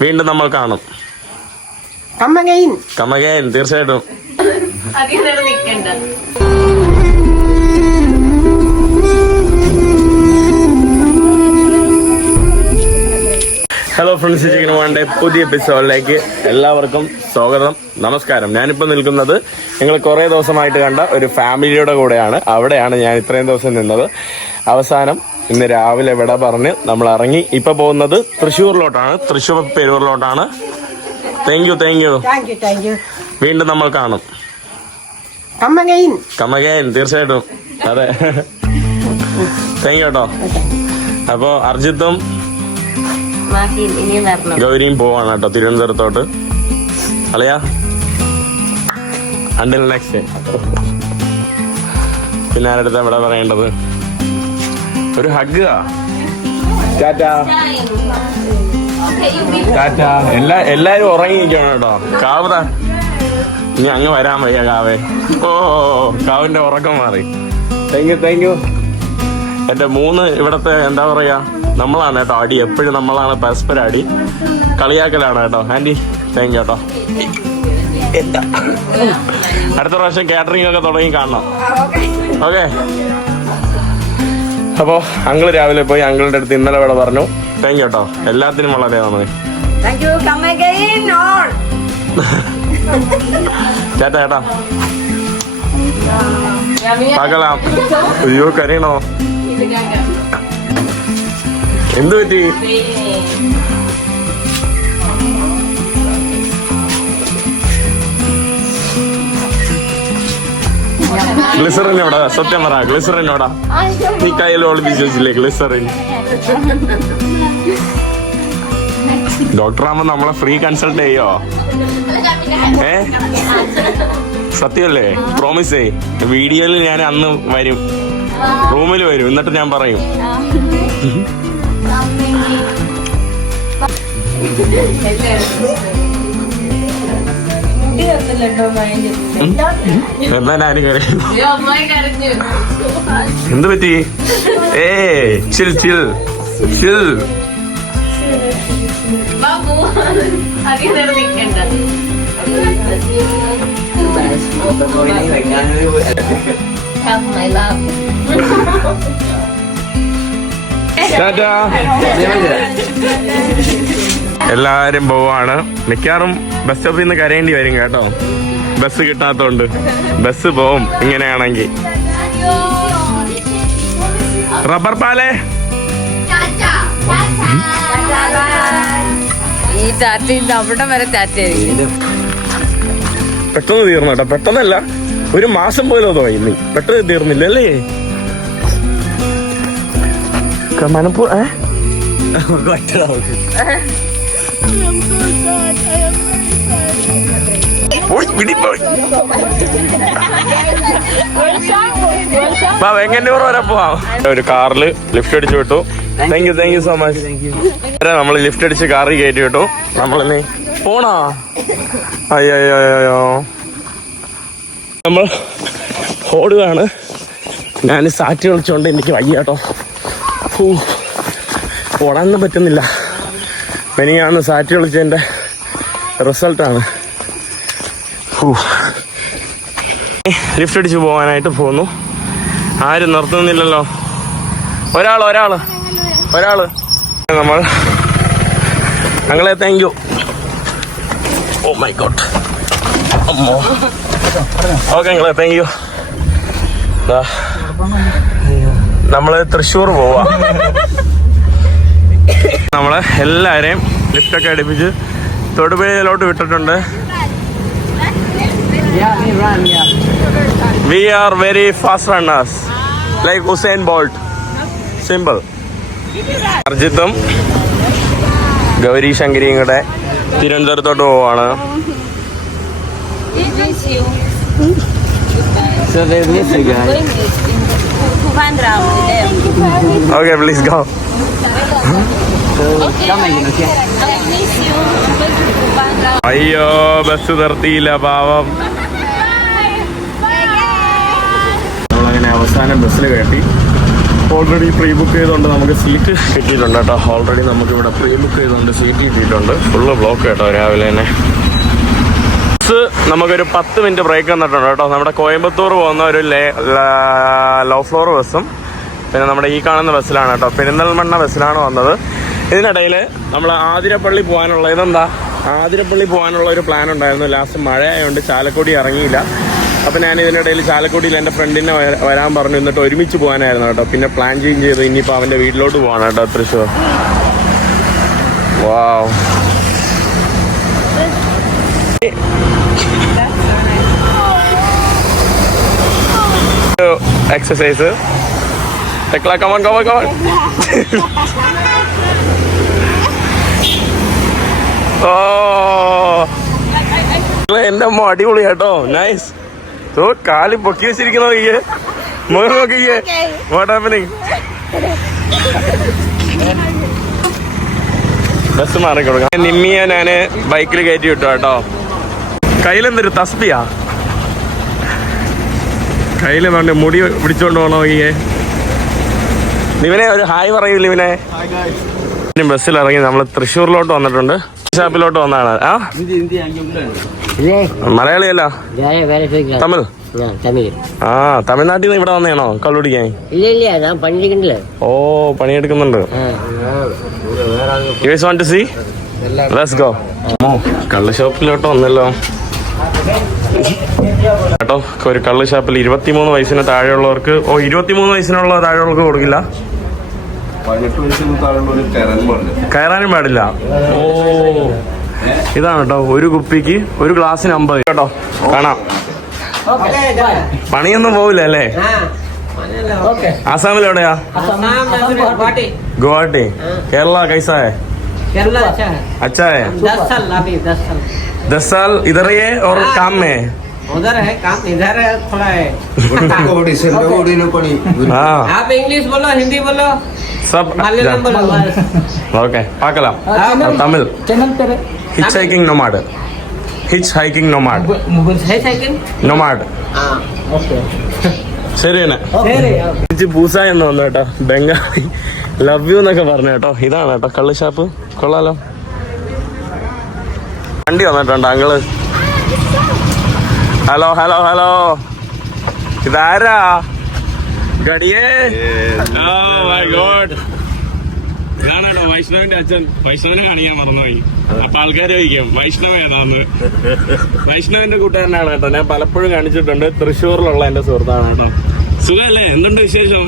വീണ്ടും നമ്മൾ കാണും. Again. കമകേൻ തീർച്ചയായിട്ടും. അധികം നേരം നിൽക്കണ്ട ഹലോ ഫ്രണ്ട്സ് ചിക്കൻ വാണ്ട പുതിയ എപ്പിസോഡിലേക്ക് എല്ലാവർക്കും സ്വാഗതം നമസ്കാരം. ഞാനിപ്പോൾ നിൽക്കുന്നത് നിങ്ങൾ കുറേ ദിവസമായിട്ട് കണ്ട ഒരു ഫാമിലിയുടെ കൂടെയാണ്. അവിടെയാണ് ഞാൻ ഇത്രയും ദിവസം നിന്നത്. അവസാനം ഇന്ന് രാവിലെ വിട പറഞ്ഞ് നമ്മൾ ഇറങ്ങി ഇപ്പൊ പോകുന്നത് തൃശ്ശൂരിലോട്ടാണ്. Thrissur പേരൂരിലോട്ടാണ്. Thank you thank you. വീണ്ടും നമ്മൾ കാണും. കമകേൻ തീർച്ചയായിട്ടും. അതെ. താങ്ക് യു കേട്ടോ. അപ്പോ അർജിത്തും ഗൗരിയും പോവാണ് കേട്ടോ തിരുവനന്തപുരത്തോട്ട്. അളിയാ അണ്ടിൽ നെക്സ്റ്റ് പിന്നെ ആരടുത്ത ഇവിടെ പറയേണ്ടത്? ഒരു ഹഗ്. ടാറ്റ. എല്ലാ എല്ലാരും ഉറങ്ങിയിരിക്കണം കേട്ടോ. കാവത ഇനി അങ്ങ് വരാൻ വയ്യ കാവേ ഓ കാവിന്റെ ഉറക്കം മാറി. താങ്ക് യു താങ്ക് യു എന്റെ മൂന്ന് ഇവിടത്തെ എന്താ പറയാ നമ്മളാണ് കേട്ടോ അടി. എപ്പോഴും നമ്മളാണ് പരസ്പരം അടി. കളിയാക്കലാണ് കേട്ടോ. ആന്റി താങ്ക് യു കേട്ടോ. അടുത്ത പ്രാവശ്യം കാറ്ററിംഗ് ഒക്കെ തുടങ്ങി കാണണം. ഓക്കെ അപ്പോ അങ്കിൾ രാവിലെ പോയി അങ്കിളിന്റെ അടുത്ത് ഇന്നലെ ഇവിടെ പറഞ്ഞു. താങ്ക് യു കേട്ടോ എല്ലാത്തിനും വളരെ നന്ദി. ചേട്ടാ ചേട്ടാ. പകലാം. അയ്യോ കരയണോ? എന്ത് പറ്റി? ഗ്ലിസറിൻ എവിടെ? സത്യം പറ ഗ്ലിസറിൻ എവിടെ? നീ കയ്യിൽ ഒളിപ്പിച്ച് വെച്ചില്ലേ ഗ്ലിസറിൻ ഡോക്ടർ ആകുമ്പോ നമ്മളെ ഫ്രീ കൺസൾട്ട് ചെയ്യോ? ഏ? സത്യല്ലേ പ്രോമിസ് ചെയ് വീഡിയോയിൽ ഞാൻ അന്ന് വരും. റൂമിൽ വരും. എന്നിട്ട് ഞാൻ പറയും. എന്ത് പറ്റി? ഏ ചിൽ ചിൽ ചിൽ. Have my love. എല്ലാരും പോവാണ്. മിക്കവാറും ബസ് സ്റ്റോപ്പിൽ നിന്ന് കരയേണ്ടി വരും കേട്ടോ. ബസ് കിട്ടാത്തോണ്ട്. ബസ് പോവും ഇങ്ങനെയാണെങ്കിൽ റബ്ബർ പാലേ. ഈ ടാറ്റ അവിടെ വരെ ടാറ്റ പെട്ടെന്ന് തീർന്നു കേട്ടോ. പെട്ടെന്നല്ല. ഒരു മാസം പോലും തോന്നി പെട്ടെന്ന് തീർന്നില്ല അല്ലേ? മനപ്പൂർ ഏ? വെങ്ങന്നൂർ വരെ പോവാം. ഒരു കാറിൽ ലിഫ്റ്റ് അടിച്ചു വിട്ടു. Thank you thank you so much നമ്മൾ ലിഫ്റ്റ് അടിച്ച് കാറിൽ കയറ്റി വിട്ടു. നമ്മളിനി പോണോ? അയ്യോ നമ്മൾ ഓടുകയാണ്. ഞാൻ സാറ്റ് കളിച്ചോണ്ട് എനിക്ക് വയ്യ കേട്ടോ. ഓടാനൊന്നും പറ്റുന്നില്ല. മെനിയാന്ന് സാറ്റ് കളിച്ചതിന്റെ റിസൾട്ടാണ് ലിഫ്റ്റ് അടിച്ച് പോകാനായിട്ട് പോന്നു ആരും നിർത്തുന്നില്ലല്ലോ. ഒരാൾ ഒരാൾ ഒരാൾ നമ്മൾ ഞങ്ങളെ thank you oh my god അമ്മോ. ഓക്കെ ഞങ്ങളെ താങ്ക് യു നമ്മൾ തൃശ്ശൂർ പോവാ. നമ്മളെ എല്ലാവരെയും ലിഫ്റ്റൊക്കെ അടുപ്പിച്ച് തൊടുപുഴയിലോട്ട് വിട്ടിട്ടുണ്ട്. We are very fast runners like Usain Bolt simple അർജിത്തും Gauri ശങ്കരിയും കൂടെ തിരുവനന്തപുരത്തോട്ട് പോവാണ്. Okay please go? അയ്യോ ബസ് നിർത്തിയില്ല പാവം നമ്മളങ്ങനെ അവസാനം ബസ്സിൽ കയറ്റി. ഓൾറെഡി പ്രീ ബുക്ക് ചെയ്തുകൊണ്ട് നമുക്ക് സീറ്റ് കിട്ടിയിട്ടുണ്ട് കേട്ടോ. ഓൾറെഡി നമുക്ക് ഇവിടെ പ്രീ ബുക്ക് ചെയ്തുകൊണ്ട് സീറ്റ് കിട്ടിയിട്ടുണ്ട്. ഫുള്ള് ബ്ലോക്ക് കേട്ടോ രാവിലെ തന്നെ. ബസ് നമുക്കൊരു പത്ത് മിനിറ്റ് ബ്രേക്ക് തന്നിട്ടുണ്ട് കേട്ടോ. നമ്മുടെ കോയമ്പത്തൂർ പോകുന്ന ഒരു ലേ ഫ്ലോർ ബസ്സും പിന്നെ നമ്മുടെ ഈ കാണുന്ന ബസ്സിലാണ് കേട്ടോ. പെരിന്തൽമണ്ണ ബസ്സിലാണ് വന്നത്. ഇതിനിടയിൽ നമ്മൾ ആതിരപ്പള്ളി പോകാനുള്ള ഇതെന്താ? ആതിരപ്പള്ളി പോകാനുള്ള ഒരു പ്ലാൻ ഉണ്ടായിരുന്നു. ലാസ്റ്റ് മഴ ആയതുകൊണ്ട് ചാലക്കുടി ഇറങ്ങിയില്ല. അപ്പം ഞാൻ ഇതിനിടയിൽ ചാലക്കുടിയിൽ എന്റെ ഫ്രണ്ടിനെ വരാൻ പറഞ്ഞു. എന്നിട്ട് ഒരുമിച്ച് പോകാനായിരുന്നു കേട്ടോ. പിന്നെ പ്ലാൻ ചേഞ്ച് ചെയ്ത് ഇനിയിപ്പോൾ അവന്റെ വീട്ടിലോട്ട് പോവാണ് കേട്ടോ Thrissur wow exercise ടെക്ല come on come on come on oh എന്റെ അമ്മ അടിപൊളി കേട്ടോ. നൈസ് ഓ കാലി പൊക്കി വെച്ചിരിക്കുന്നോ നോക്കിയേ മുഖം നോക്കിയേ വാട്ട് ഹാപ്പനിങ് ബസ് മാറി കൊടുക്കാം. നിമ്മിയെ ഞാൻ ബൈക്കിൽ കയറ്റി വിട്ടു കേട്ടോ. കയ്യിലെന്തൊരു തസ്ബിയാ കയ്യിൽ വേണ്ട മുടി പിടിച്ചോണ്ട് പോകണോ നോക്കിയേ ഇവനെ ഒരു ഹായ് പറയൂല ഇവനെ ബസ്സിൽ ഇറങ്ങി നമ്മൾ തൃശ്ശൂരിലോട്ട് വന്നിട്ടുണ്ട്. ഷാപ്പിലോട്ട് വന്നാണ്. ആ? മലയാളിയല്ല? തമിഴ്? ആ തമിഴ് ആ തമിഴ്നാട്ടിൽ നിന്ന് ഇവിടെ വന്നേണോ കള്ളുടിക്കാൻ ഓ പണിയെടുക്കുന്നുണ്ട്. കള്ള് ഷോപ്പിലോട്ട് വന്നല്ലോ. കേട്ടോ ഒരു കള്ള് ഷാപ്പിൽ ഇരുപത്തിമൂന്ന് വയസ്സിന് താഴെയുള്ളവർക്ക് ഓ ഇരുപത്തിമൂന്ന് വയസ്സിനുള്ള താഴെയുള്ളവർക്ക് കൊടുക്കില്ല. പതിനെട്ട് വയസ്സിന് താഴെയുള്ള ഒരു കയറാൻ പാടില്ല കയറാനും പാടില്ല ഓ ഇതാണ് കേട്ടോ ഒരു കുപ്പിക്ക് ഒരു ഗ്ലാസ്സിന് അമ്പത് കേട്ടോ കാണാം പണിയൊന്നും പോവില്ല അല്ലേ ഓക്കെ ആസാമിൽ എവിടെയാ गुवाहाटी केरला कैसा है केरला अच्छा है अच्छा है दस साल अभी दस साल दस साल इधर ही है और काम में है उधर है काम इधर है थोड़ा है ഓഡീഷന്റെ ഓടിയിലെ പണി हाँ आप इंग्लिश बोलो हिंदी बोलो सब मलयालम बोलो बस। Okay പാക്കലാം Tamil hitchhiking nomad hitchhiking nomad है सेकंड നൊമാഡ് हाँ ओके ശരി തന്നെ सही ഇച്ചി പൂസ എന്ന് വന്നു കേട്ടോ ബംഗാളി ലവ് യു എന്നൊക്കെ പറഞ്ഞു കേട്ടോ ഇതാണ് കേട്ടോ കള്ള് ഷാപ്പ് കൊള്ളാലോ വണ്ടി വന്നിട്ടുണ്ട് അങ്ങള് ഹലോ ഹലോ ഹലോ ഇതാരാ? ഗടിയേ. ഓ മൈ ഗോഡ് ഇതാണ് കേട്ടോ വൈഷ്ണവിന്റെ അച്ഛൻ. വൈഷ്ണവിനെ കാണിക്കാൻ മറന്നുപോയി. അപ്പൊ ആൾക്കാർ ചോദിക്കും വൈഷ്ണവ് ഏതാന്ന്? വൈഷ്ണവിന്റെ കൂട്ടുകാരനാണ് കേട്ടോ ഞാൻ പലപ്പോഴും കാണിച്ചിട്ടുണ്ട്. തൃശ്ശൂരിലുള്ള എന്റെ സുഹൃത്താണ് കേട്ടോ സുഖല്ലേ? എന്തുണ്ട് വിശേഷം?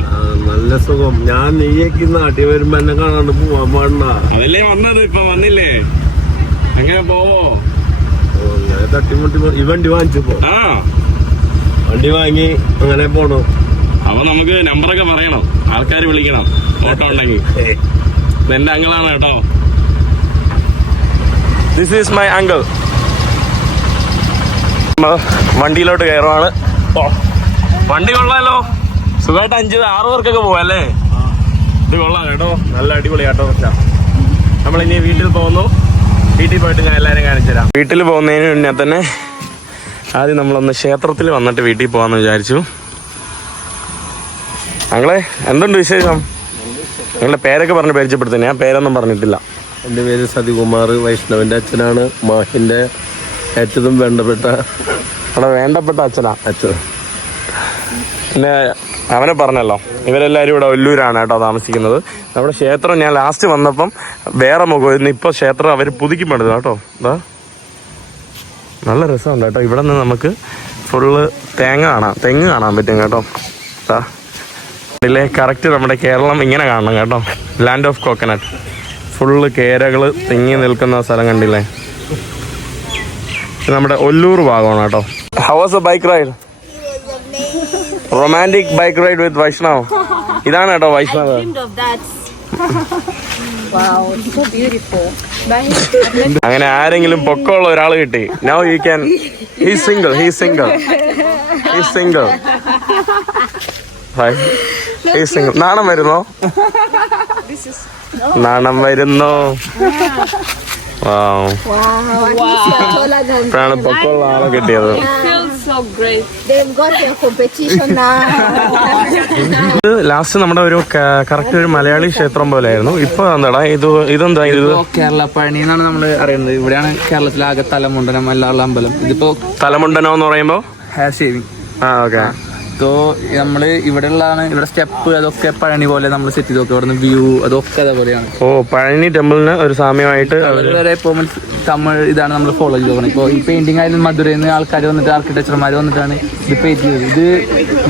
നല്ല സുഖം. ഞാൻ നീയൊക്കെ നാട്ടിൽ വരുമ്പോ എന്നെ കാണാണ്ട് പോവാൻ പാടുന്ന അതല്ലേ വന്നത്? ഇപ്പൊ വന്നില്ലേ? അങ്ങനെ പോവോ? തട്ടിമുട്ടി ഈ വണ്ടി വാങ്ങിച്ചപ്പോ ആ. വണ്ടി വാങ്ങി അങ്ങനെ പോണു. അപ്പൊ നമുക്ക് നമ്പറൊക്കെ പറയണം. ആൾക്കാർ വിളിക്കണം. ഓട്ടോ ഉണ്ടെങ്കിൽ എന്റെ അങ്കിളാണ് കേട്ടോ. ദിസ് ഈസ് മൈ അങ്കിൾ വണ്ടിയിലോട്ട് കയറുവാണ്. വണ്ടി കൊള്ളാലോ. സുഖമായിട്ട് അഞ്ച് ആറ് പേർക്കൊക്കെ പോവല്ലേ ഇത് കൊള്ളാം കേട്ടോ. നല്ല അടിപൊളി കേട്ടോ നമ്മൾ ഇനി വീട്ടിൽ പോകുന്നു. വീട്ടിൽ പോയിട്ട് ഞാൻ എല്ലാവരും കാണിച്ചു തരാം. വീട്ടിൽ പോകുന്നതിന് മുന്നേ തന്നെ ആദ്യം നമ്മളൊന്ന് ക്ഷേത്രത്തിൽ വന്നിട്ട് വീട്ടിൽ പോകാമെന്ന് വിചാരിച്ചു. ഞങ്ങളെ എന്തുണ്ട് വിശേഷം? ഞങ്ങളുടെ പേരൊക്കെ പറഞ്ഞ് പരിചയപ്പെടുത്തുന്നു ഞാൻ പേരൊന്നും പറഞ്ഞിട്ടില്ല. എന്റെ പേര് സതികുമാർ. വൈഷ്ണവന്റെ അച്ഛനാണ്. മാഹിന്റെ ഏറ്റവും വേണ്ടപ്പെട്ട അവിടെ വേണ്ടപ്പെട്ട അച്ഛനാണ് അച്ഛൻ. പിന്നെ അവനെ പറഞ്ഞല്ലോ. ഇവരെല്ലാവരും ഇവിടെ ഒല്ലൂരാണ് കേട്ടോ താമസിക്കുന്നത്. നമ്മുടെ ക്ഷേത്രം ഞാൻ ലാസ്റ്റ് വന്നപ്പം വേറെ മുഖമായിരുന്നു ഇപ്പോൾ ക്ഷേത്രം അവർ പുതുക്കി പണിത് കേട്ടോ. എന്താ നല്ല രസമുണ്ട് കേട്ടോ. ഇവിടെ നിന്ന് നമുക്ക് ഫുള്ള് തേങ്ങ കാണാം. തെങ്ങ് കാണാൻ പറ്റും കേട്ടോ. ഇതാ ഇതിലെ കറക്റ്റ് നമ്മുടെ കേരളം ഇങ്ങനെ കാണണം കേട്ടോ. ലാൻഡ് ഓഫ് കോക്കനട്ട് ഫുള്ള് കേരകൾ തിങ്ങി നിൽക്കുന്ന സ്ഥലം കണ്ടില്ലേ? നമ്മുടെ ഒല്ലൂർ ഭാഗമാണ് കേട്ടോ. How's a bike ride romantic bike ride with Vaishnav ഇതാണ് കേട്ടോ വൈഷ്ണവ് wow, so beautiful. അങ്ങനെ ആരെങ്കിലും പൊക്കമുള്ള ഒരാൾ കിട്ടി. Now you can he single he single he single he single നാണം വരുന്നോ? നാണം വരുന്നോ? Wow. ഇപ്പോഴാണ് പൊക്കമുള്ള ആളെ കിട്ടിയത്. So great. They've got their competition now. ഇത് ലാസ്റ്റ് നമ്മുടെ ഒരു കറക്റ്റ് ഒരു മലയാളി ക്ഷേത്രം പോലെയായിരുന്നു. ഇപ്പൊ എന്താടാ ഇത് ഇതെന്താ ഇത്? കേരള പഴനി എന്നാണ് നമ്മൾ അറിയുന്നത്. ഇവിടെയാണ് കേരളത്തിലെ ആകെ തലമുണ്ടനം എല്ലാമുള്ള അമ്പലം. ഇതിപ്പോ തലമുണ്ടനം എന്ന് പറയുമ്പോ? ഹെയർ ആ ഓക്കെ സോ നമ്മൾ ഇവിടെ ഉള്ളതാണ് ഇവിടെ സ്റ്റെപ്പ് അതൊക്കെ പഴനി പോലെ നമ്മൾ സെറ്റ് ചെയ്ത് നോക്കുക ഇവിടുന്ന് വ്യൂ അതൊക്കെ അതേപോലെയാണ്. ഓ പഴനി ടെമ്പിളിന് ഒരു സാമ്യമായിട്ട് അവരുടെ വരെ ഇപ്പോൾ തമിഴ് ഇതാണ് നമ്മൾ ഫോളോ ചെയ്ത് ഇപ്പൊ ഇപ്പോൾ ഈ പെയിന്റിംഗ് ആയാലും മധുരയിൽ നിന്ന് ആൾക്കാർ വന്നിട്ട് ആർക്കിടെക്ചർമാർ വന്നിട്ടാണ് ഇത് പെയിന്റ് ചെയ്തത്. ഇത്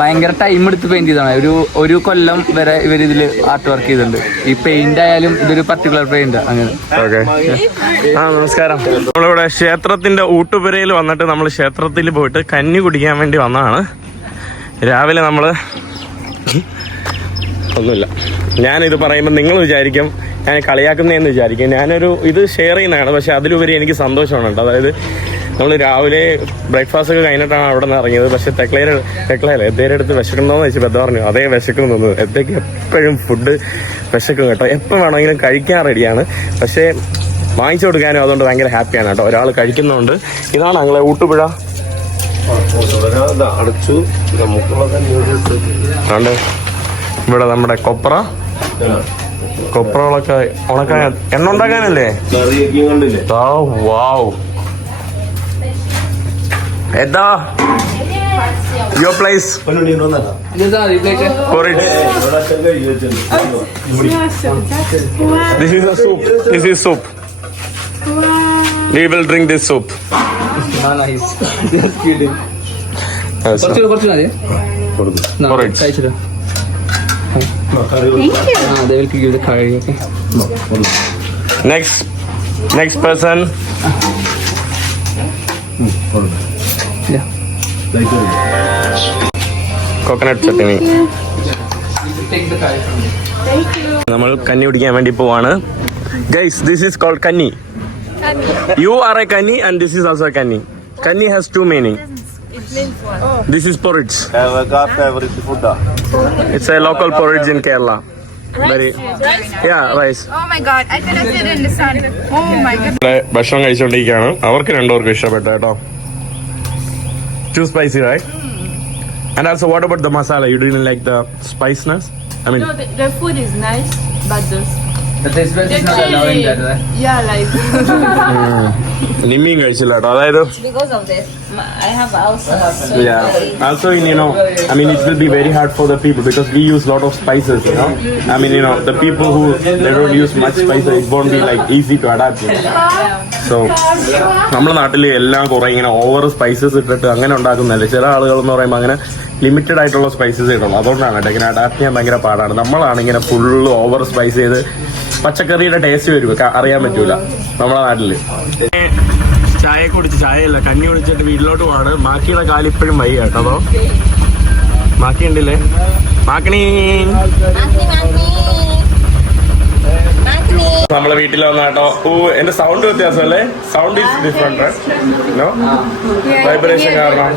ഭയങ്കര ടൈം എടുത്ത് പെയിന്റ് ചെയ്തതാണ്. ഒരു ഒരു കൊല്ലം വരെ ഇവർ ഇതിൽ ആർട്ട് വർക്ക് ചെയ്തിട്ടുണ്ട്. ഈ പെയിന്റ് ആയാലും ഇതൊരു പർട്ടിക്കുലർ പെയിന്റ് അങ്ങനെ. ആ നമസ്കാരം. നമ്മളിവിടെ ക്ഷേത്രത്തിന്റെ ഊട്ടുപുരയിൽ വന്നിട്ട് നമ്മൾ ക്ഷേത്രത്തിൽ പോയിട്ട് കഞ്ഞി കുടിക്കാൻ വേണ്ടി വന്നതാണ്. രാവിലെ നമ്മൾ ഒന്നുമില്ല. ഞാനിത് പറയുമ്പോൾ നിങ്ങൾ വിചാരിക്കും ഞാൻ കളിയാക്കുന്നതെന്ന് വിചാരിക്കും. ഞാനൊരു ഇത് ഷെയർ ചെയ്യുന്നതാണ്. പക്ഷെ അതിലുപരി എനിക്ക് സന്തോഷമാണ് കേട്ടോ. അതായത് നമ്മൾ രാവിലെ ബ്രേക്ക്ഫാസ്റ്റ് ഒക്കെ കഴിഞ്ഞിട്ടാണ് അവിടെ നിന്ന് ഇറങ്ങിയത്. പക്ഷെ തെക്ലയിൽ തെക്ലയല്ല എന്തേലും അടുത്ത് വിശക്കണമെന്ന് വെച്ച് ബദ്ധ പറഞ്ഞു? അതേ വിശക്കുന്നു നിന്നത് എത്തേക്ക് എപ്പോഴും ഫുഡ് വിശക്കും കേട്ടോ. എപ്പോൾ വേണമെങ്കിലും കഴിക്കാൻ റെഡിയാണ് പക്ഷേ വാങ്ങിച്ചു കൊടുക്കാനും അതുകൊണ്ട് ഭയങ്കര ഹാപ്പിയാണ് കേട്ടോ. ഒരാൾ കഴിക്കുന്നതുകൊണ്ട് ഇതാണ് ഞങ്ങളെ ഊട്ടുപുഴ അടച്ചു ഇവിടെ നമ്മുടെ കൊപ്ര. കൊപ്രകളൊക്കെ ഉണക്കാൻ എണ്ണ ഉണ്ടാക്കാനല്ലേ? എന്താ your place for it this is soup this is we will drink this soup കുറച്ച് കുറച്ച് മതി കഴിച്ചിട്ട്. they will give the curry okay yeah coconut chutney നമ്മൾ കന്നി കുടിക്കാൻ വേണ്ടി പോവാണ്. Guys this is cold kanji you are a kanji and this is also kanji kanji has two meaning this is porridge favourite ഫുഡാ it's a local porridge in Kerala very yeah rice oh my god, I cannot sit in the sun. Oh my god. ഇവിടെ ഭക്ഷണം കഴിച്ചുകൊണ്ടിരിക്കുകയാണ് അവർക്ക് രണ്ടുപേർക്കും ഇഷ്ടപ്പെട്ടു കേട്ടോ. Too spicy right and also what about the masala you do like the spiciness I mean No, the, the food is nice, but the taste is not allowing that right? yeah, like നിമ്മിയും കഴിച്ചില്ല കേട്ടോ അതായത് Because of this, I have also have Yeah. Also, in, you know, I mean, it will be very hard for the people because we use lot of spices, you know. I mean, you know, the people who they don't use much spices, it won't be like easy to adapt. You know? So, നമ്മുടെ നാട്ടിൽ എല്ലാം കുറെ ഇങ്ങനെ over spices ഇട്ടിട്ട് അങ്ങനെ ഉണ്ടാക്കുന്നതല്ലേ ചില ആളുകൾ എന്ന് പറയുമ്പോൾ അങ്ങനെ ലിമിറ്റഡ് ആയിട്ടുള്ള സ്പൈസസ് ഇടുള്ളൂ അതുകൊണ്ടാണ് കേട്ടോ ഇങ്ങനെ അഡാപ്റ്റ് ചെയ്യാൻ ഭയങ്കര പാടാണ് നമ്മളാണ് ഇങ്ങനെ ഫുള്ള് ഓവർ സ്പൈസ് ചെയ്ത് പച്ചക്കറിയുടെ ടേസ്റ്റ് വരും അറിയാൻ പറ്റൂല. നമ്മളെ നാട്ടിൽ. ചായ കുടിച്ച് ചായയല്ല കഞ്ഞി കുടിച്ചിട്ട് വീട്ടിലോട്ട് പോവാണ്. മാക്കിയുടെ കാൽ ഇപ്പോഴും വയ്യ കേട്ടോ അതോ മാക്കി ഉണ്ടല്ലേ? മാക്കണി. നമ്മളെ വീട്ടിൽ വന്ന കേട്ടോ. ഓ എന്റെ sound വ്യത്യാസമല്ലേ sound is different no vibration കാരണം.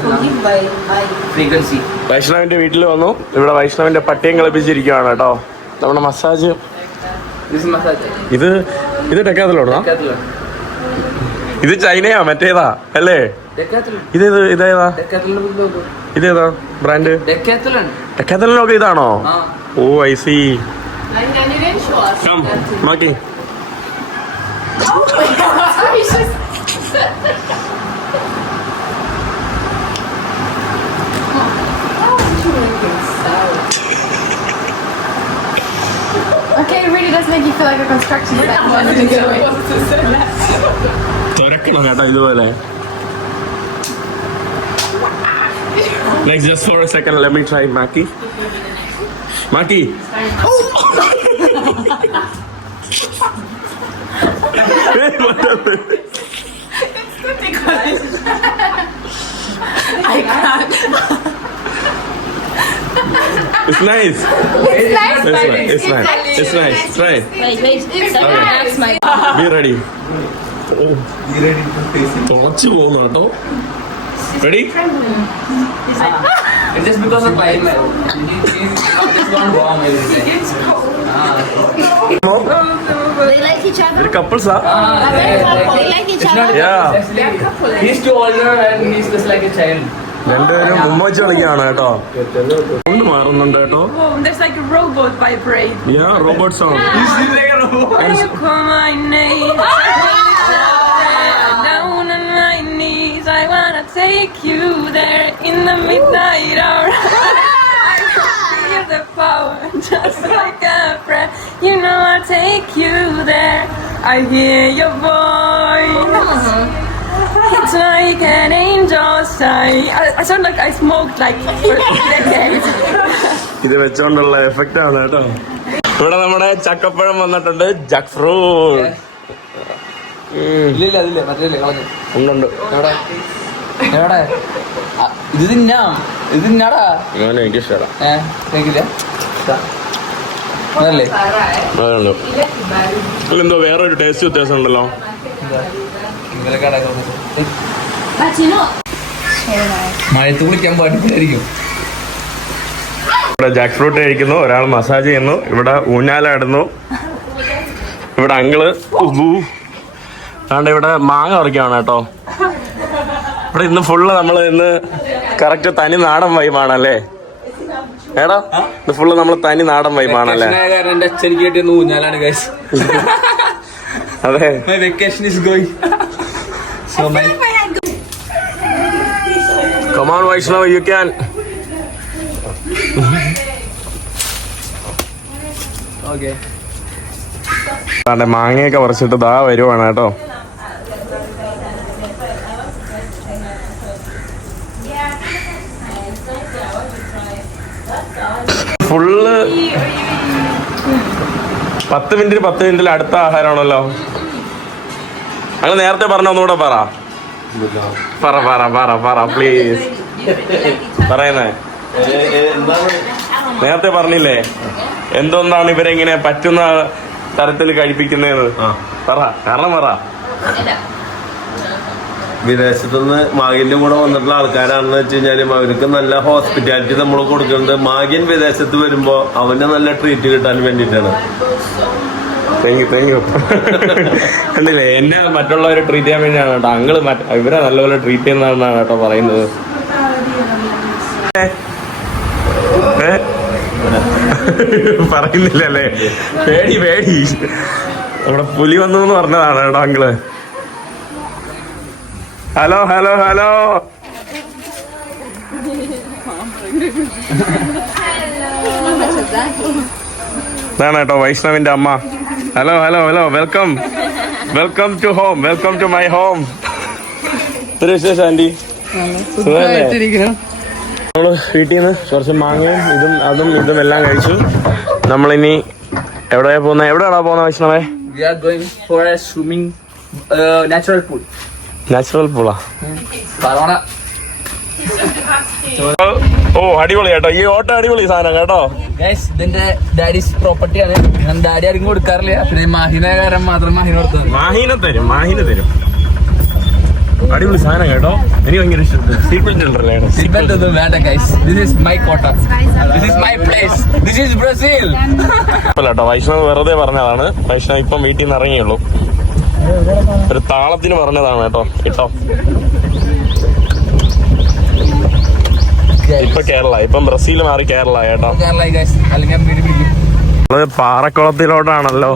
വൈഷ്ണവിന്റെ വീട്ടിൽ വന്നു. ഇവിടെ വൈഷ്ണവിന്റെ പട്ടിയും കളിപ്പിച്ചിരിക്കുകയാണ് കേട്ടോ. നമ്മുടെ മസാജ് ഇത് ഇത് ഡെക്കാത്തിലോടാ ഇത് ചൈനയാ മറ്റേതാ അല്ലേ? ഇത് ഇതേത്? ഇതേതാ ബ്രാൻഡ്? ഡെക്കാത്തലിനൊക്കെ ഇതാണോ? ഓ I see and, Okay, it really does make you feel like a construction site. like just for a second, let me try Maki. Maki. Whatever. I can't. It's nice. It's nice. It's nice. It's nice. Try it. Wait, wait. Second, that's my. Be ready. തുളച്ചു പോകുന്നു കേട്ടോ ready it's just because of my email he's not just gone warm everything ah They like each other. ഒരു കപ്പിൾസാ They like each it's not other. Yeah. actually he's too older and he's just like a child രണ്ടുപേരും ഉമ്മച്ച് കളിക്കുകയാണ് കേട്ടോ sound മാറുന്നുണ്ട് കേട്ടോ Oh, there's like a robot vibrate. Yeah, robot sound. When you call my name, down on my knees, I wanna take you there in the midnight hour. I can feel the power, just like a prayer. You know I'll take you there. I hear your voice. It's like an angel's sigh. I, I sound like I smoked like for decades. ഇത് വെച്ചോണ്ടുള്ള effect ആണ് കേട്ടോ. ഇവിടെ നമ്മുടെ ചക്കപ്പഴം വന്നിട്ടുണ്ട് ജക്ക് fruit ഇല്ല ഇല്ല അതില്ല മറ്റേ കളഞ്ഞു. ഉണ്ടുണ്ട്. എവിടെ? എവിടെ? ഇത് തിന്നാം? ഇത് തിന്നാടാ? അങ്ങനെ എനിക്ക് ഇഷ്ടമല്ല ഏ കേക്കില്ല അതല്ലേ? അതുണ്ട് എന്തോ വേറെ ടേസ്റ്റ് വ്യത്യാസം ഉണ്ടല്ലോ മഴയത്ത് കുളിക്കാൻ പാടില്ലായിരിക്കും. ഇവിടെ ജാക്ക് ഫ്രൂട്ട് കഴിക്കുന്നു ഒരാൾ മസാജ് ചെയ്യുന്നു ഇവിടെ ഊഞ്ഞാലാടുന്നു ഇവിടെ അങ്കിൾ. അതുകൊണ്ട് ഇവിടെ മാങ്ങ പറിക്കുകയാണ് കേട്ടോ. ഇവിടെ ഇന്ന് ഫുള്ള് നമ്മൾ ഇന്ന് കറക്റ്റ് തനി നാടൻ വൈബാണല്ലേ ഏടാ ഇത് ഫുള്ള് നമ്മൾ തനി നാടൻ വൈബാണല്ലേ അതെ. Vacation is going so my come on Vaishnav you can okay അതെ മാങ്ങയൊക്കെ പറിച്ചിട്ട് ദാ വരുവാണ് കേട്ടോ. ഫുള്ള് പത്ത് മിനിറ്റ് പത്ത് മിനിറ്റിൽ അടുത്ത ആഹാരമാണല്ലോ. അങ്ങനെ നേരത്തെ പറഞ്ഞ ഒന്നുകൂടെ പറ. പറ പറ പറ പറ പ്ലീസ് പറയുന്നേ. നേരത്തെ പറഞ്ഞില്ലേ? എന്തൊന്നാണ് ഇവരെങ്ങനെ പറ്റുന്ന തരത്തിൽ കഴിപ്പിക്കുന്നതെന്ന്? പറ കാരണം പറ. വിദേശത്തുനിന്ന് മാഗിന്റെ കൂടെ വന്നിട്ടുള്ള ആൾക്കാരാണെന്ന് വെച്ച് കഴിഞ്ഞാലും അവർക്ക് നല്ല ഹോസ്പിറ്റാലിറ്റി നമ്മൾ കൊടുക്കുന്നുണ്ട്. മാഗിൻ വിദേശത്ത് വരുമ്പോ അവന് നല്ല ട്രീറ്റ് കിട്ടാൻ വേണ്ടിയിട്ടാണ്. താങ്ക് യു താങ്ക് യു കണ്ടില്ലേ എന്നെ മറ്റുള്ളവരെ ട്രീറ്റ് ചെയ്യാൻ വേണ്ടിയാണ് കേട്ടോ. അങ്ങൾ മറ്റ് ഇവരെ നല്ലപോലെ ട്രീറ്റ് ചെയ്യുന്നതാണ് കേട്ടോ പറയുന്നത്? പറയുന്നില്ലല്ലേ? പേടി പേടി. നമ്മുടെ പുലി വന്നു എന്ന് പറഞ്ഞതാണ് കേട്ടോ അങ്കിൾ. Hello hello. ഹലോ. ഇതാണ് കേട്ടോ വൈഷ്ണവിന്റെ അമ്മ. Hello hello hello welcome welcome to home welcome to my home ഇത്ര വിശേഷം ആന്റി നമ്മൾ വീട്ടിൽ നിന്ന് കുറച്ച് മാങ്ങയും ഇതും അതും ഇതും എല്ലാം കഴിച്ചു. നമ്മളിനി എവിടെയാ പോകുന്നത് എവിടെയാണോ പോകുന്നത് വൈഷ്ണവേ? We are going for a swimming natural pool natural പൂളാ പറവണ ഓ അടിപൊളി കേട്ടോ. ഈ ഓട്ടോ അടിപൊളി സാധനം കേട്ടോ. ഇതിന്റെ ഡാഡീസ് പ്രോപ്പർട്ടിയാണ് ഞാൻ ഡാഡി ആരും കൊടുക്കാറില്ല. പിന്നെ മാഹിന കാരണം മാത്രം മാഹിന കൊടുത്തത്. മാഹീനെ തരും മാഹിന തരും. അടിപൊളി സാധനം കേട്ടോ. എനിക്ക് ഭയങ്കര ഇഷ്ടപ്പെട്ടു സീറ്റ് ബെൽറ്റ് ഒന്നും വേണ്ട ഗൈസ് ദിസ് ഈസ് മൈ കോട്ട this is my place this is Brazil കേട്ടോ. വൈഷ്ണവ് വെറുതെ പറഞ്ഞതാണ്. വൈഷ്ണവ് ഇപ്പം വീട്ടിൽ നിന്ന് ഇറങ്ങിയുള്ളൂ. ഒരു താളത്തിന് പറഞ്ഞതാണ് കേട്ടോ. കേട്ടോ? ഇപ്പൊ കേരള ഇപ്പം ബ്രസീൽ മാറി കേരള കേട്ടോ നമ്മൾ പാറക്കുളത്തിലോട്ടാണല്ലോ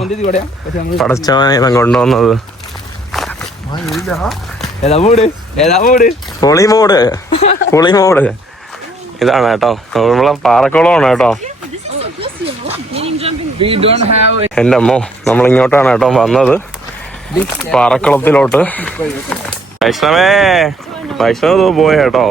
പടച്ചവനെ ഇതം കൊണ്ടുവന്നത്. പുളിമൂട്. പുളിമൂട്. ഇതാണ് കേട്ടോ. നമ്മളെ പാറക്കുളമാണ് കേട്ടോ. എന്റെ അമ്മോ നമ്മൾ ഇങ്ങോട്ടാണ് കേട്ടോ വന്നത്. പാറക്കുളത്തിലോട്ട്. വൈഷ്ണവേ വൈഷ്ണവ് പോയ കേട്ടോ.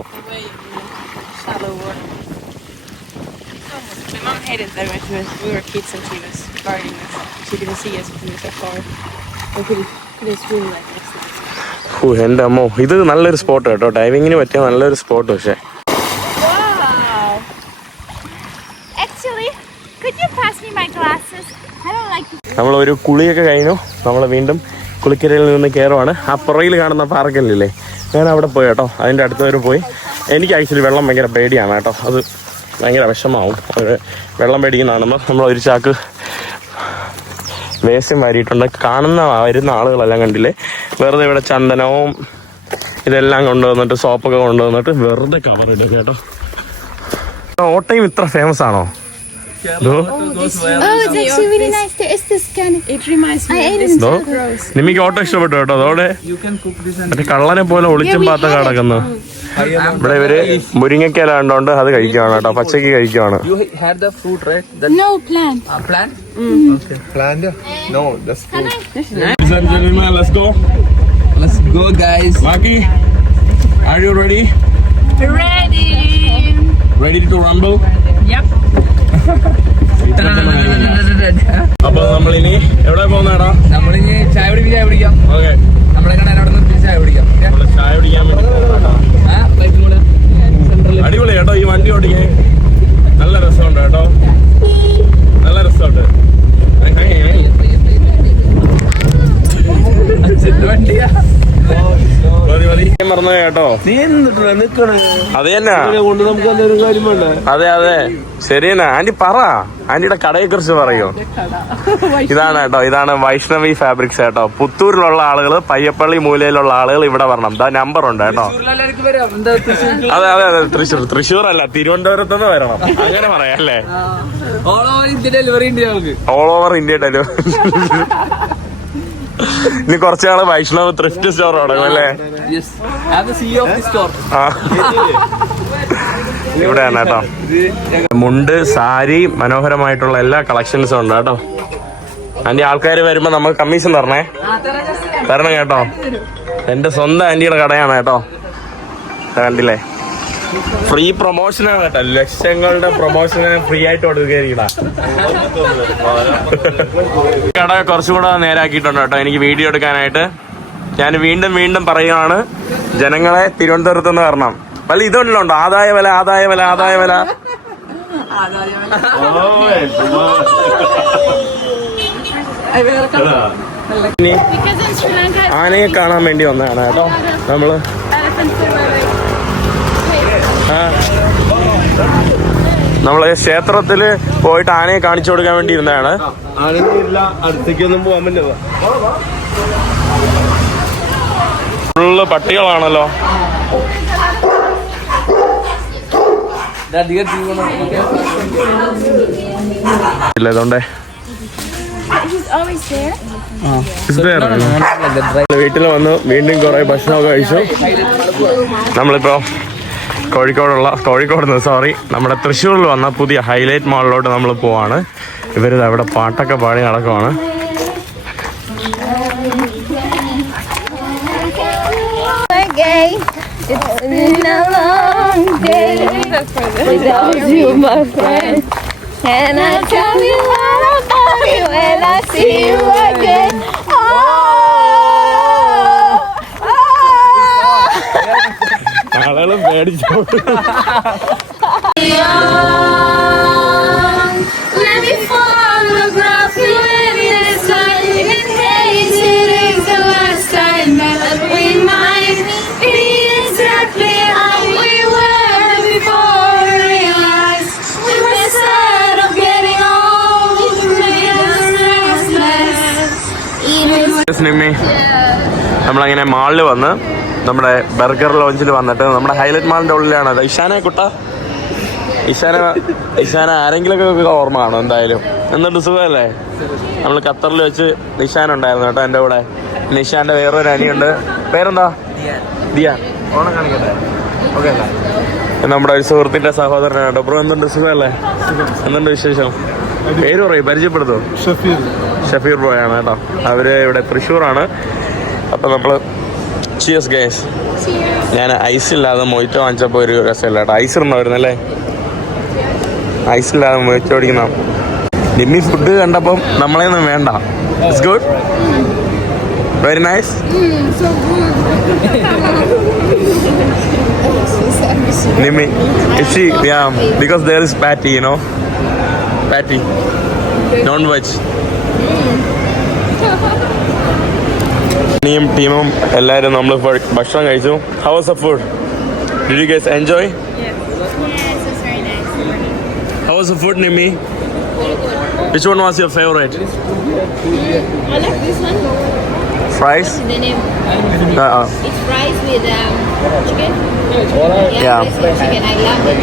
Hated that when she was, we were kids and she was guarding us. She didn't see us from so far. We could could have swim like next to us. ഓ എന്റെ അമ്മോ ഇത് നല്ലൊരു സ്പോട്ട് കേട്ടോ ഡൈവിങ്ങിന് പറ്റിയ നല്ലൊരു സ്പോട്ട് പക്ഷേ wow. Actually, could you pass me my glasses? I don't like to. നമ്മൾ ഒരു കുളിയൊക്കെ കഴിഞ്ഞു നമ്മൾ വീണ്ടും കുളിക്കരയിൽ നിന്ന് കയറുവാണ് ആ പുറയിൽ കാണുന്ന പാർക്കല്ലേ ഞാൻ അവിടെ പോയി കേട്ടോ അതിന്റെ അടുത്ത് വരെ പോയി എനിക്ക് ആക്ച്വലി വെള്ളം ഭയങ്കര പേടിയാണ് കേട്ടോ അത് ഭയങ്കര വിഷമാവും അത് വെള്ളം പേടിക്കുന്ന കാണുമ്പോൾ നമ്മൾ ഒരു ചാക്ക് വേസ്റ്റും വാരിയിട്ടുണ്ട്. കാണുന്ന വരുന്ന ആളുകളെല്ലാം കണ്ടില്ലേ? വെറുതെ ഇവിടെ ചന്ദനവും ഇതെല്ലാം കൊണ്ടുവന്നിട്ട് സോപ്പൊക്കെ കൊണ്ടുവന്നിട്ട് വെറുതെ കവർ ഇടുക കേട്ടോ. ഓട്ടയും ഇത്ര ഫേമസ് ആണോ? Oh. നിമിക്ക് ഓട്ടോ ഇഷ്ടപ്പെട്ടു കേട്ടോ. അതോടെ You can cook this മറ്റേ കള്ളനെ പോലെ ഒളിച്ചും പാത്ത കിടക്കുന്നു. ഇവിടെ ഇവർ മുരിങ്ങക്കയില കണ്ടോണ്ട് അത് കഴിക്കുവാണ് കേട്ടോ പച്ചക്ക് കഴിക്കുവാണ് you had the fruit right that No plant. uh, plant okay Let's go. let's go guys Lucky, are you ready? Ready. Ready to rumble? Yep. അപ്പൊ നമ്മളിനി എവിടെ പോകുന്നേടാ നമ്മളിനി ചായ പിടിക്കും ചായ പിടിക്കാം ഓക്കെ നമ്മളെ കടയിൽ അവിടെ നിർത്തി ചായ പിടിക്കാം? നമ്മൾ ചായ പിടിക്കാൻ വേണ്ടി പോകുന്നേടാ. ആ ബൈക്കും കൂടെ സെൻട്രൽ അടിപൊളി കേട്ടോ ഈ വണ്ടി ഓടിക്കാൻ നല്ല രസമുണ്ട് കേട്ടോ നല്ല രസമുണ്ട് ഹൈ, ഹൈ, ഹൈ. വണ്ടിയാ മതി മതി മറന്നു കേട്ടോ. അത് തന്നെ. അതെ അതെ. ശരിയെന്നാ ആന്റി പറ. ആന്റിയുടെ കടയെ കുറിച്ച് പറയോ ഇതാണ് കേട്ടോ ഇതാണ് വൈഷ്ണവി ഫാബ്രിക്സ് കേട്ടോ. പുത്തൂരിലുള്ള ആളുകൾ പയ്യപ്പള്ളി മൂലയിലുള്ള ആളുകൾ ഇവിടെ വരണം. ഇതാ നമ്പർ ഉണ്ട് കേട്ടോ. അതെ അതെ അതെ. തൃശ്ശൂർ തൃശ്ശൂർ അല്ല തിരുവനന്തപുരത്ത് നിന്ന് വരണം അങ്ങനെ പറയാം അല്ലേ all over India delivery all over India delivery ഇനി കുറച്ചാൾ വൈഷ്ണവ് ത്രിഫ്റ്റ് സ്റ്റോർ തുടങ്ങും അല്ലേ? ആ. ഇവിടെയാണ് കേട്ടോ. മുണ്ട് സാരി മനോഹരമായിട്ടുള്ള എല്ലാ കളക്ഷൻസും ഉണ്ട് കേട്ടോ. ആന്റി ആൾക്കാർ വരുമ്പോ നമ്മൾ കമ്മീഷൻ തരണേ. തരണം കേട്ടോ. എന്റെ സ്വന്തം ആന്റിയുടെ കടയാണ് കേട്ടോ. കണ്ടില്ലേ? ഫ്രീ പ്രൊമോഷനാണ് കേട്ടോ. ലക്ഷങ്ങളുടെ പ്രൊമോഷന് ഫ്രീ ആയിട്ട് കൊടുക്കുകയായിരിക്കടാ കട കുറച്ചുകൂടെ നേരാക്കിയിട്ടുണ്ട് കേട്ടോ. എനിക്ക് വീഡിയോ എടുക്കാനായിട്ട്. ഞാൻ വീണ്ടും വീണ്ടും പറയുകയാണ് ജനങ്ങളെ തിരുവനന്തപുരത്ത് നിന്ന് വരണം. വല്ല ഇതുണ്ടല്ലോ ഉണ്ടോ ആദായ വില ആദായ വില. ആദായ വില. ആനയെ കാണാൻ വേണ്ടി വന്നതാണ് കേട്ടോ. നമ്മൾ നമ്മൾ ക്ഷേത്രത്തിൽ പോയിട്ട് ആനയെ കാണിച്ചു കൊടുക്കാൻ വേണ്ടി ഇരുന്നതാണ് ആണെന്നില്ല അടുത്തേക്കൊന്നും പോകാൻ പറ്റില്ല. ഫുള്ള് പട്ടികളാണല്ലോ. ഇല്ല ഇതുകൊണ്ടേ. വീട്ടിൽ വന്ന് വീണ്ടും കുറെ ഭക്ഷണമൊക്കെ കഴിച്ചു. നമ്മളിപ്പോ കോഴിക്കോടുള്ള കോഴിക്കോട് നിന്ന് സോറി നമ്മുടെ തൃശ്ശൂരിൽ വന്ന പുതിയ ഹൈലൈറ്റ് മാളിലോട്ട് നമ്മൾ പോവാണ്. ഇവരിത് അവിടെ പാട്ടൊക്കെ പാടി നടക്കുവാണ്. Even സിനിമ നമ്മളങ്ങനെ മാളിൽ വന്ന് നമ്മുടെ ബർഗർ ലോഞ്ചിൽ വന്നിട്ട് നമ്മുടെ ഹൈലൈറ്റ് മാളിന്റെ ഉള്ളിലാണ് അത് ഇഷാനെ കുട്ട. ഇഷാന ഇഷാന ആരെങ്കിലുമൊക്കെ ഓർമ്മ കാണും എന്തായാലും. എന്നിട്ട് സുഖമല്ലേ? നമ്മൾ ഖത്തറിൽ വെച്ച് നിഷാൻ ഉണ്ടായിരുന്നു കേട്ടോ എന്റെ കൂടെ. നിഷാന്റെ വേറൊരു അനിയുണ്ട്. പേരെന്താ? ദിയ. ഓണം കാണിക്കട്ടെ ഓക്കെ അല്ലേ നമ്മുടെ ഒരു സുഹൃത്തിന്റെ സഹോദരനാണ് കേട്ടോ. ബ്രോ എന്തുണ്ട്? സുഖമല്ലേ? എന്തുണ്ട് വിശേഷം? പേര് പറയും പരിചയപ്പെടുത്തോ. ഷഫീർ. ബ്രോയാണ് കേട്ടോ. അവർ ഇവിടെ തൃശ്ശൂറാണ് അപ്പൊ നമ്മൾ ചിയസ് ഗൈസ് ഞാൻ ഐസ് ഇല്ലാതെ മൊയ്റ്റോ വാങ്ങിച്ചപ്പോൾ ഒരു രസമില്ല കേട്ടോ ഐസ് ഉണ്ടായിരുന്നല്ലേ ഐസ് ഇല്ലാതെ മൊയ്റ്റോ അടിക്കുന്ന. നിമ്മി ഫുഡ് കണ്ടപ്പം നമ്മളെയൊന്നും വേണ്ട. It's good very nice Nimmi Ishi yeah because there is patty you know patty non veg നീയും ടീമും എല്ലാവരും നമ്മൾ ഭക്ഷണം കഴിച്ചു how was the food did you guys enjoy Yes, it's very nice. How was the food Nimmi which one was your favourite I like this one. Fries The name. Uh, It's fries with um, chicken. Yeah. Yeah, fries with chicken. I love it.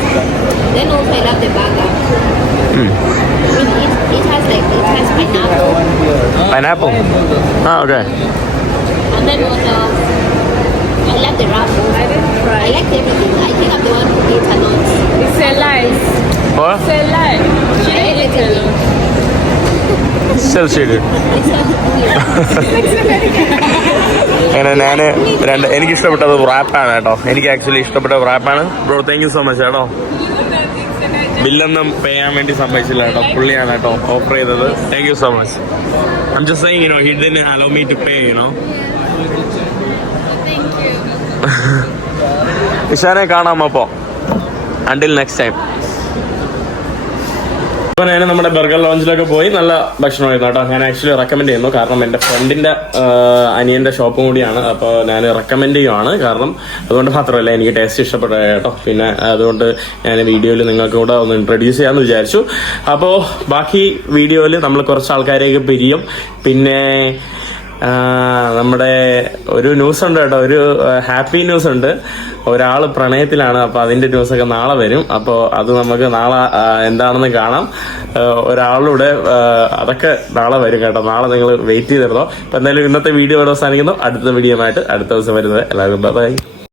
Then also I love the burger. Hmm. It, it, it has like it has pineapple. Pineapple ആ okay And Then what else? I love the wrap. I like everything. I think I'm the one who eats a lot. It's a lie. What? It's a lie. She didn't eat a lot. ശരി ശരി അങ്ങനെ ഞാൻ രണ്ട് എനിക്ക് ഇഷ്ടപ്പെട്ടത് റാപ്പാണ് കേട്ടോ എനിക്ക് actually ഇഷ്ടപ്പെട്ട റാപ്പാണ് bro thank you so much കേട്ടോ ബില്ലൊന്നും പേ ചെയ്യാൻ വേണ്ടി സമ്മതിച്ചില്ല കേട്ടോ പുള്ളിയാണ് കേട്ടോ ഓഫർ ചെയ്തത് thank you so much I'm just saying, you know, he didn't allow me to pay, you know. ഇഷാനെ കാണാം അപ്പോ. അണ്ടിൽ നെക്സ്റ്റ് ടൈം അപ്പോൾ ഞാൻ നമ്മുടെ ബർഗർ ലോഞ്ചിലൊക്കെ പോയി നല്ല ഭക്ഷണമായിരുന്നു കേട്ടോ. ഞാൻ ആക്ച്വലി റെക്കമെൻഡ് ചെയ്യുന്നു. കാരണം എന്റെ ഫ്രണ്ടിന്റെ അനിയന്റെ ഷോപ്പും കൂടിയാണ്. അപ്പോൾ ഞാൻ റെക്കമെൻഡ് ചെയ്യുവാണ്. കാരണം അതുകൊണ്ട് മാത്രമല്ല എനിക്ക് ടേസ്റ്റ് ഇഷ്ടപ്പെട്ട കേട്ടോ. പിന്നെ അതുകൊണ്ട് ഞാൻ വീഡിയോയിൽ നിങ്ങൾക്ക് കൂടെ ഒന്ന് ഇൻട്രൊഡ്യൂസ് ചെയ്യാമെന്ന് വിചാരിച്ചു. അപ്പോൾ ബാക്കി വീഡിയോയിൽ നമ്മൾ കുറച്ച് ആൾക്കാരെയൊക്കെ പിരിയും. പിന്നെ നമ്മുടെ ഒരു ന്യൂസ് ഉണ്ട് കേട്ടോ. ഒരു ഹാപ്പി ന്യൂസ് ഉണ്ട് ഒരാൾ പ്രണയത്തിലാണ് അപ്പൊ അതിന്റെ ന്യൂസ് ഒക്കെ നാളെ വരും. അപ്പോ അത് നമുക്ക് നാളെ എന്താണെന്ന് കാണാം. ഒരാളുടെ അതൊക്കെ നാളെ വരും കേട്ടോ. നാളെ നിങ്ങൾ വെയിറ്റ് ചെയ്തിരുന്നോ. അപ്പൊ എന്തായാലും ഇന്നത്തെ വീഡിയോ അവസാനിക്കുന്നു. അടുത്ത വീഡിയോ ആയിട്ട് അടുത്ത ദിവസം വരുന്നത്. എല്ലാവർക്കും ബൈ